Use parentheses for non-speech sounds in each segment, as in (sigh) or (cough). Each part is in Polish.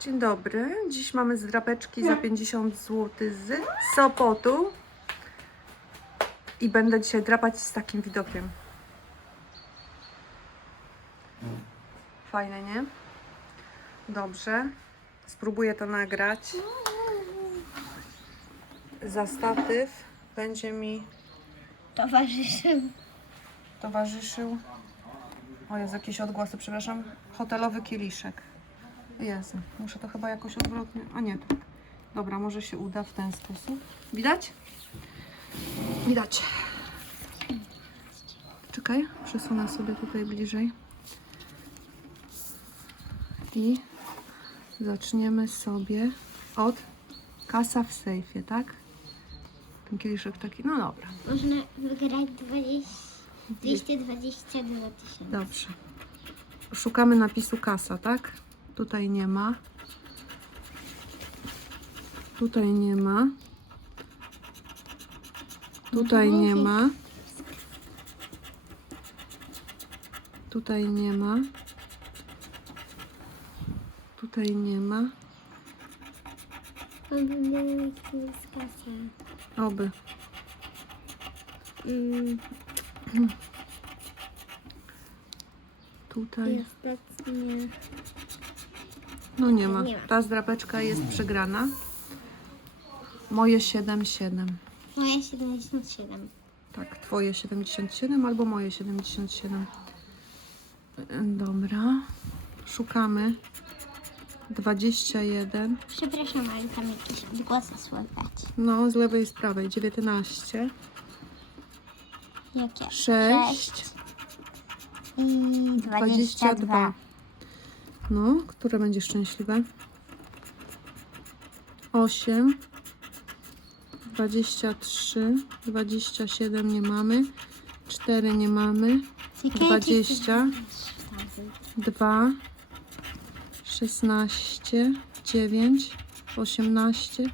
Dzień dobry. Dziś mamy zdrapeczki za 50 zł z Sopotu. I będę dzisiaj drapać z takim widokiem. Fajne, nie? Dobrze. Spróbuję to nagrać. Za statyw będzie mi Towarzyszy. towarzyszył. O, jest jakieś odgłosy, przepraszam. Hotelowy kieliszek. Jezu, muszę to chyba jakoś odwrotnie. A nie, tak. Dobra, może się uda w ten sposób. Widać? Widać. Czekaj, przesunę sobie tutaj bliżej. I zaczniemy sobie od kasa w sejfie, tak? Ten kieliszek taki, no dobra. Można wygrać 20, 222 tysiące. Dobrze. Szukamy napisu kasa, tak? Tutaj nie ma. Tutaj nie ma. Tutaj nie ma. Tutaj nie ma. Tutaj nie ma. Oglądamy z kasę. Oby. Mm, Tutaj. Ostatnie. No nie ma. Nie ma. Ta zdrapeczka jest przegrana. Moje 7-7. Moja 77. Tak, twoje 77 albo moje 77. Dobra. Szukamy. 21. Przepraszam, ale tam jakieś odgłosy słychać. No, z lewej i z prawej. 19. Jakie? 6. I 22. No, które będzie szczęśliwe? 8. 23. 27 nie mamy. 4 nie mamy. Ciekawe, 20. czy- 2, 16, 9, 18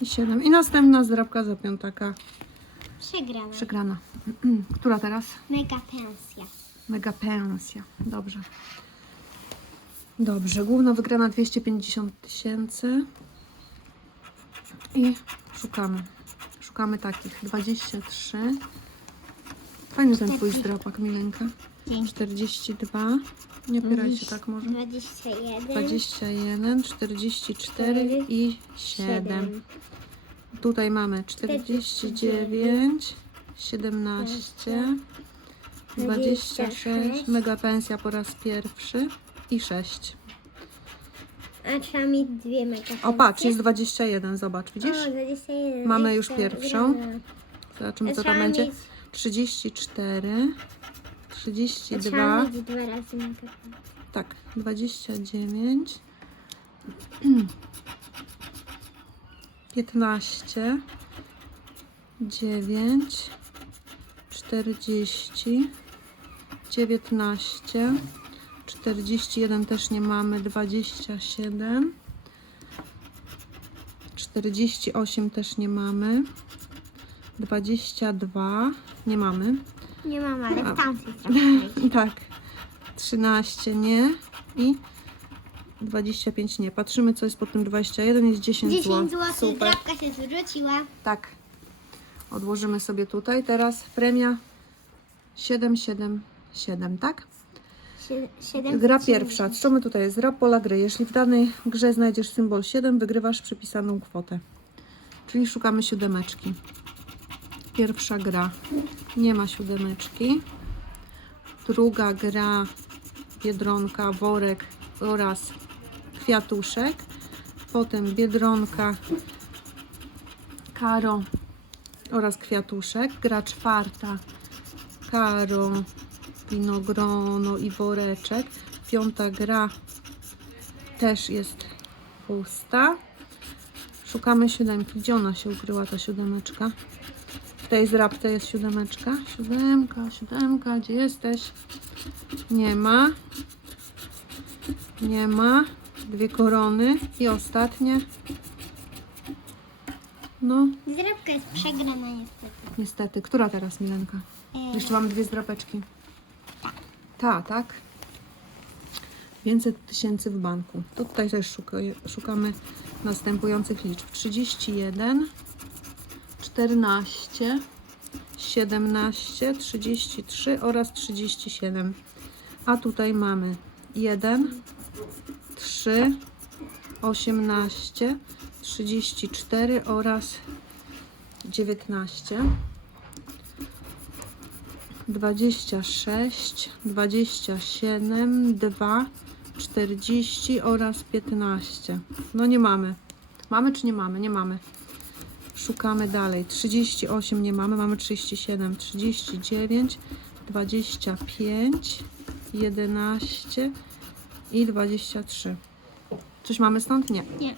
i 7. I następna zdrabka za piątaka Przegrana. przegrana. (clears throat) Która teraz? Mega pensja. Mega pensja. Dobrze. Dobrze. Główna wygrana 250 tysięcy. I szukamy. Szukamy takich. 23. Fajny ten twój zdrapak, Milenka. Dzięki. 42. Nie opieraj się tak może. 21. 21, 44 i 7. Tutaj mamy 49, 17, 26, mega pensja po raz pierwszy i 6. A trzeba mieć dwie mega O patrz, jest 21, zobacz, widzisz? O, 21. Mamy już Ekstra, pierwszą. wygrana. Zobaczymy co Trzeba tam będzie. mieć- 34, Trzeba 32, mieć dwa razy mega pensję. tak, 29, 15, 9, 40, 19, 41 też nie mamy, 27, 48 też nie mamy, 22 nie mamy. Nie mam, ale w tamtej (laughs) stronie. Tak. 13 nie i 25 nie. Patrzymy, co jest pod tym 21. Jest 10, 10 zł. zł, Super. się zwróciła. Tak. Odłożymy sobie tutaj. Teraz premia 777, tak? Sie- siedem Gra tysięcy. pierwsza. Co my tutaj jest? Gra pola gry. Jeśli w danej grze znajdziesz symbol 7, wygrywasz przypisaną kwotę. Czyli szukamy siódemeczki. Pierwsza gra. Nie ma siódemeczki. Druga gra. Biedronka, worek oraz kwiatuszek. Potem biedronka, karo oraz kwiatuszek. Gra czwarta. Karo, winogrono i woreczek. Piąta gra też jest pusta. Szukamy siódemki. Gdzie ona się ukryła, ta siódemeczka? W tej zrabce jest siódemeczka. Siódemka, siódemka, gdzie jesteś? Nie ma. Nie ma. Dwie korony. I ostatnie. No, Drapka jest przegrana niestety. niestety. Która teraz, Milenka? E, Jeszcze mam dwie zdrapeczki. Ta, tak? 500 tysięcy w banku. To tutaj też szuka, szukamy następujących liczb. 31, 14, 17, 33 oraz 37. A tutaj mamy 1, 3, 18, 34 oraz 19. 26, 27, 2, 40 oraz 15. No nie mamy. Mamy czy nie mamy? Nie mamy. Szukamy dalej. 38 nie mamy, mamy 37, 39, 25, 11 i 23. Coś mamy stąd? Nie. Nie.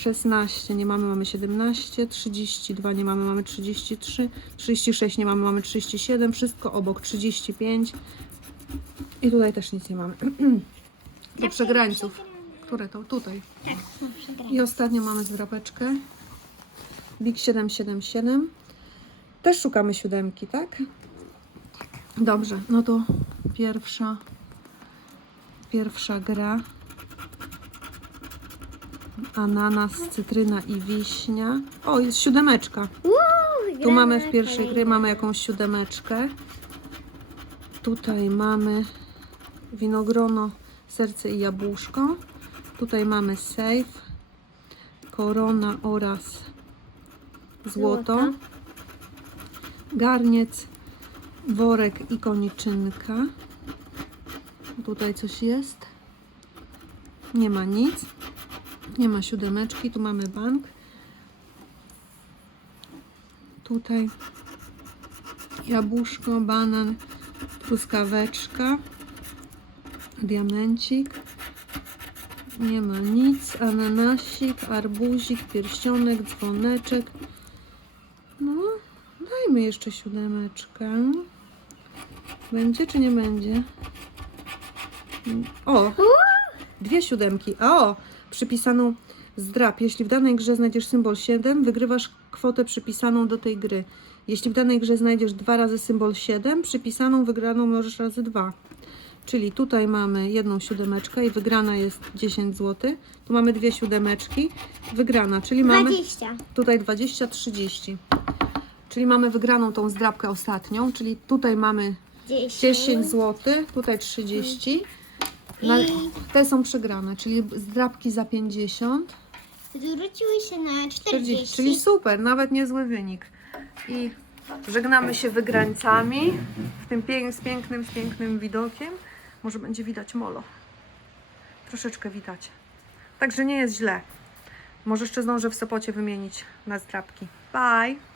16 nie mamy, mamy 17, 32 nie mamy, mamy 33, 36 nie mamy, mamy 37, wszystko obok 35 i tutaj też nic nie mamy. (clears throat) Do przegrańców. Które to? Tutaj. Tak, przegrane. I ostatnio mamy zdrapeczkę. Big 777. Też szukamy siódemki, tak? Dobrze, no to pierwsza pierwsza gra. Ananas, cytryna i wiśnia. O, jest siódemeczka. Tu mamy w pierwszej gry mamy jakąś siódemeczkę. Tutaj mamy winogrono, serce i jabłuszko. Tutaj mamy safe, korona oraz złoto. Złoto. Garniec, worek i koniczynka. Tutaj coś jest. Nie ma nic. Nie ma siódemeczki. Tu mamy bank. Tutaj jabłuszko, banan, truskaweczka, diamencik. Nie ma nic. Ananasik, arbuzik, pierścionek, dzwoneczek. No, dajmy jeszcze siódemeczkę. Będzie czy nie będzie? O! Dwie siódemki. A o! Przypisaną zdrap. Jeśli w danej grze znajdziesz symbol 7, wygrywasz kwotę przypisaną do tej gry. Jeśli w danej grze znajdziesz dwa razy symbol 7, przypisaną wygraną możesz razy 2. Czyli tutaj mamy jedną siódemeczkę i wygrana jest 10 zł. Tu mamy dwie siódemeczki, wygrana, czyli mamy 20. tutaj 20, 30. Czyli mamy wygraną tą zdrabkę ostatnią, czyli tutaj mamy 10. 10 zł, tutaj 30. Na, te są przegrane, czyli zdrabki za 50, zwróciły się na 40, 40. czyli super, nawet niezły wynik. I żegnamy się wygrańcami w tym pięk, z pięknym, z pięknym widokiem. Może będzie widać molo. Troszeczkę widać. Także nie jest źle. Może jeszcze zdążę w Sopocie wymienić na zdrabki. Bye!